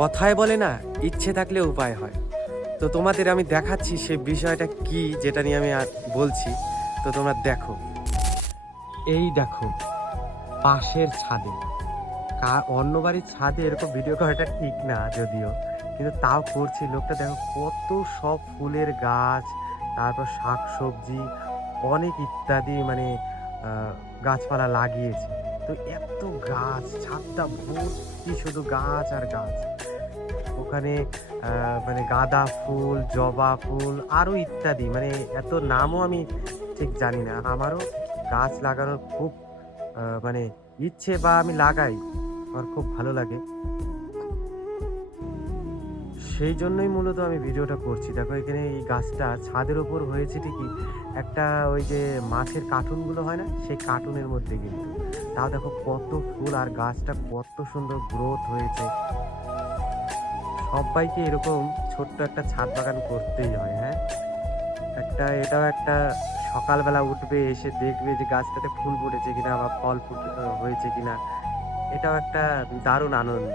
কথায় বলে না, ইচ্ছে থাকলে উপায় হয়। তো তোমাদের আমি দেখাচ্ছি সেই বিষয়টা কি, যেটা নিয়ে আমি আর বলছি। তো তোমরা দেখো, এই দেখো পাশের ছাদে, অন্য বাড়ির ছাদে এরকম ভিডিও করাটা ঠিক না যদিও, কিন্তু তাও করছি। লোকটা দেখো কত সব ফুলের গাছ, তারপর শাক সবজি, অনেক ইত্যাদি মানে গাছপালা লাগিয়েছে। তো এত গাছ, ছাদটা ভর্তি শুধু গাছ আর গাছ। ওখানে মানে গাঁদা ফুল, জবা ফুল, আরো ইত্যাদি, মানে এত নামও আমি ঠিক জানি না। আমারও গাছ লাগানোর খুব মানে ইচ্ছে, বা আমি লাগাই, আমার খুব ভালো লাগে। সেই জন্যই মূলত আমি ভিডিওটা করছি। দেখো এখানে এই গাছটা ছাদের ওপর হয়েছে ঠিকই, একটা ওই যে মাছের কার্টুনগুলো হয় না, সেই কার্টুনের মধ্যে কিন্তু। তাও দেখো কত ফুল, আর গাছটা কত সুন্দর গ্রোথ হয়েছে। সবাইকে এরকম ছোট্ট একটা ছাদ বাগান করতেই হয়। হ্যাঁ, এটাও একটা, সকালবেলা উঠবে, এসে দেখবে যে গাছটাতে ফুল ফুটেছে কিনা বা ফল হয়েছে কিনা। এটাও একটা দারুণ আনন্দ।